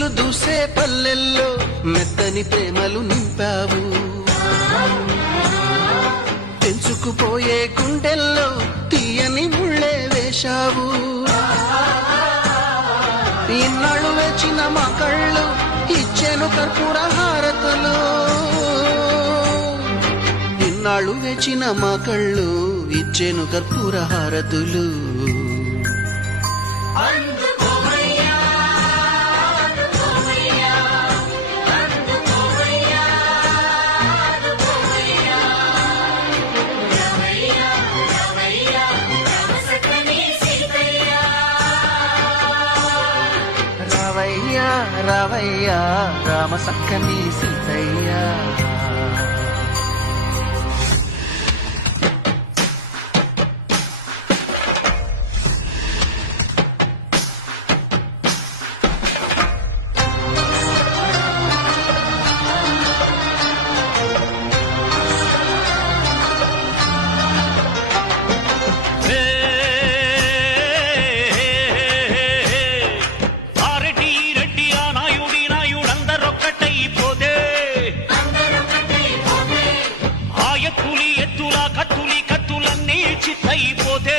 వెలుగులు దూసే పల్లెల్లో మెత్తని ప్రేమలు నింపావు. తెంచుకుపోయే గుండెల్లో తీయని ముళ్ళే వేశావు. ఇన్నాళ్ళు వేచిన మా కళ్ళు ఇచ్చేను కర్పూర హారతులు. ఇన్నాళ్ళు వేచిన మా కళ్ళు ఇచ్చేను కర్పూర హారతులు. రావయ్యా రావయ్యా రామ సక్కని సీతయ్యా. కత్తులన్నీ చిత్తైపోతే